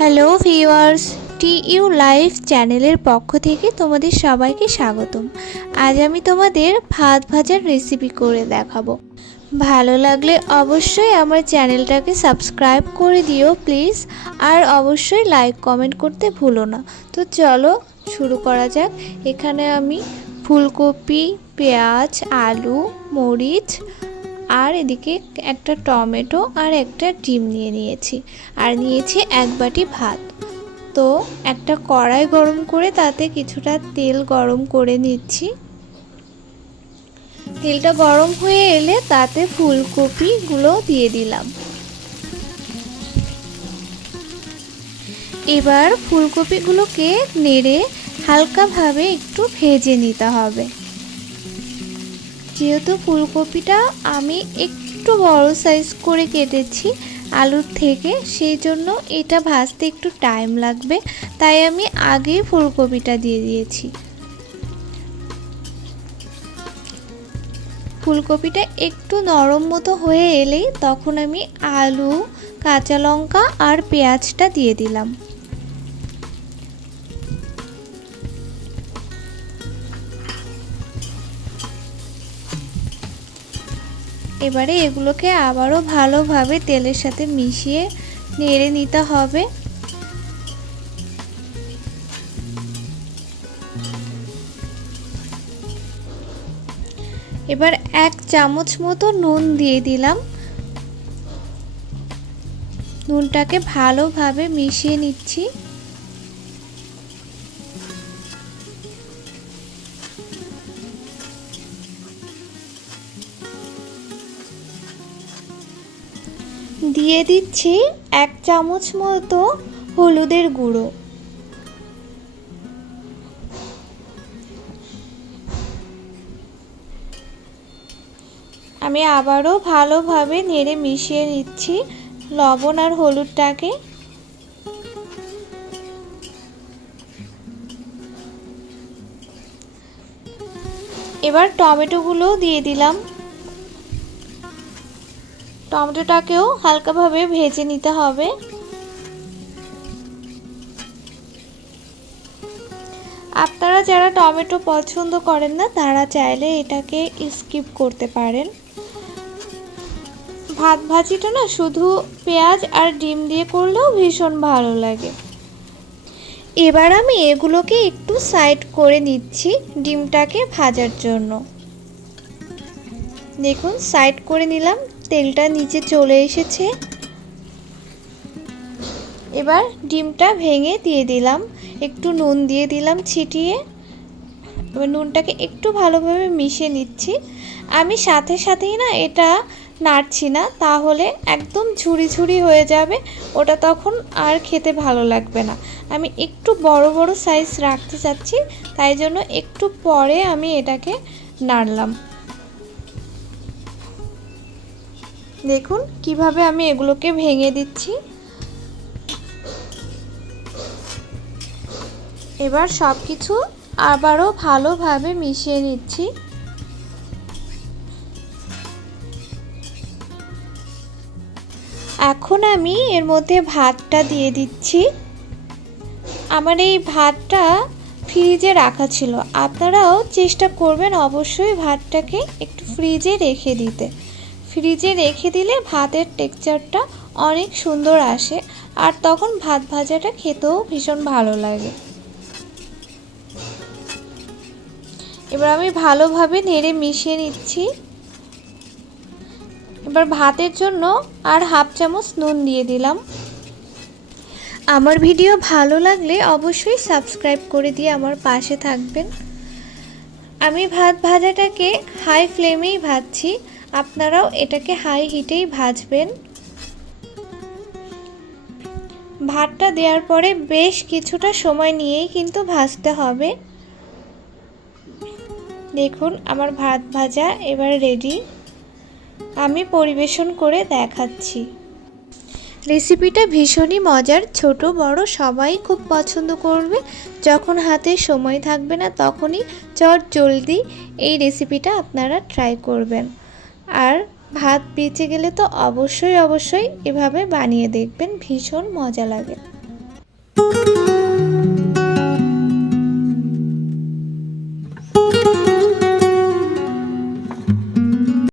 Hello viewers T U live চ্যানেলের পক্ষ থেকে তোমাদের সবাইকে স্বাগতম। আজ আমি তোমাদের ভাত ভাজার রেসিপি করে দেখাবো। ভালো লাগলে অবশ্যই আমার চ্যানেলটাকে সাবস্ক্রাইব করে দিও প্লিজ আর অবশ্যই লাইক কমেন্ট করতে ভুলো না। তো চলো শুরু করা যাক। এখানে আমি ফুলকপি, পেঁয়াজ, আলু, মরিচ আর এদিকে একটা টমেটো আর একটা ডিম নিয়ে নিয়েছি। আর নিয়েছি এক বাটি ভাত। তো একটা কড়াই গরম করে তাতে কিছুটা তেল গরম করে নিচ্ছি। তেলটা গরম হয়ে এলে তাতে ফুলকপিগুলো দিয়ে দিলাম। এবার ফুলকপিগুলোকে নেড়ে হালকাভাবে একটু ভেজে নিতে হবে। যেহেতু ফুলকপিটা আমি একটু বড় সাইজ করে কেটেছি আলুর থেকে, সেই জন্য এটা ভাজতে একটু টাইম লাগবে, তাই আমি আগেই ফুলকপিটা দিয়ে দিয়েছি। ফুলকপিটা একটু নরম মতো হয়ে এলেই তখন আমি আলু, কাঁচা লঙ্কা আর পেঁয়াজটা দিয়ে দিলাম। এবারে এগুলোকে আবারও ভালোভাবে তেলের সাথে মিশিয়ে নেড়ে নিতে হবে। এবার এক চামচ মতো নুন দিয়ে দিলাম। নুনটাকে ভালোভাবে মিশিয়ে নিচ্ছি। দিয়ে দিচ্ছি এক চামচ মতো হলুদের গুঁড়ো। আমি আবারও ভালোভাবে নেড়ে মিশিয়ে নিচ্ছি লবণ আর হলুদটাকে। এবার টমেটোগুলোও দিয়ে দিলাম। টমেটোটাকেও হালকাভাবে ভেজে নিতে হবে। আপনারা যারা টমেটো পছন্দ করেন না, তারা চাইলে এটাকে স্কিপ করতে পারেন। ভাত ভাজিটা না শুধু পেঁয়াজ আর ডিম দিয়ে করলেও ভীষণ ভালো লাগে। এবার আমি এগুলোকে একটু সাইড করে নিচ্ছি ডিমটাকে ভাজার জন্য। দেখুন, সাইড করে নিলাম তেলটা নিচে চলে এসেছে। এবার ডিমটা ভেঙে দিয়ে দিলাম। একটু নুন দিয়ে দিলাম ছিটিয়ে। এবার নুনটাকে একটু ভালোভাবে মিশিয়ে নিচ্ছি। আমি সাথে সাথেই না এটা নাড়ছি না, তাহলে একদম ঝুড়ি ঝুড়ি হয়ে যাবে। ওটা তখন আর খেতে ভালো লাগবে না। আমি একটু বড় বড় সাইজ রাখতে চাচ্ছি, তাই জন্য একটু পরে আমি এটাকে নাড়লাম। দেখুন, কীভাবে আমি এগুলোকে ভেঙে দিচ্ছি। এবার সব কিছু আবারও ভালোভাবে মিশিয়ে নিচ্ছি। এখন আমি এর মধ্যে ভাতটা দিয়ে দিচ্ছি। আমার এই ভাতটা ফ্রিজে রাখা ছিল। আপনারাও চেষ্টা করবেন অবশ্যই ভাতটাকে একটু ফ্রিজে রেখে দিতে। ফ্রিজে রেখে দিলে ভাতের টেক্সচারটা অনেক সুন্দর আসে আর তখন ভাত ভাজাটা খেতেও ভীষণ ভালো লাগে। এবার আমি ভালোভাবে নেড়ে মিশিয়ে নিচ্ছি। এবার ভাতের জন্য আর হাফ চামচ নুন দিয়ে দিলাম। আমার ভিডিও ভালো লাগলে অবশ্যই সাবস্ক্রাইব করে দিয়ে আমার পাশে থাকবেন। আমি ভাত ভাজাটাকে হাই ফ্লেমেই ভাজছি। আপনারাও এটাকে হাই হিটেই ভাজবেন। ভাতটা দেওয়ার পরে বেশ কিছুটা সময় নিয়েই কিন্তু ভাজতে হবে। দেখুন, আমার ভাত ভাজা এবার রেডি আমি পরিবেশন করে দেখাচ্ছি। রেসিপিটা ভীষণই মজার। ছোট, বড়, সবাই খুব পছন্দ করবে। যখন হাতে সময় থাকবে না, তখনই চট জলদি এই রেসিপিটা আপনারা ট্রাই করবেন। আর ভাত বেঁচে গেলে তো অবশ্যই অবশ্যই এভাবে বানিয়ে দেখবেন ভীষণ মজা লাগে।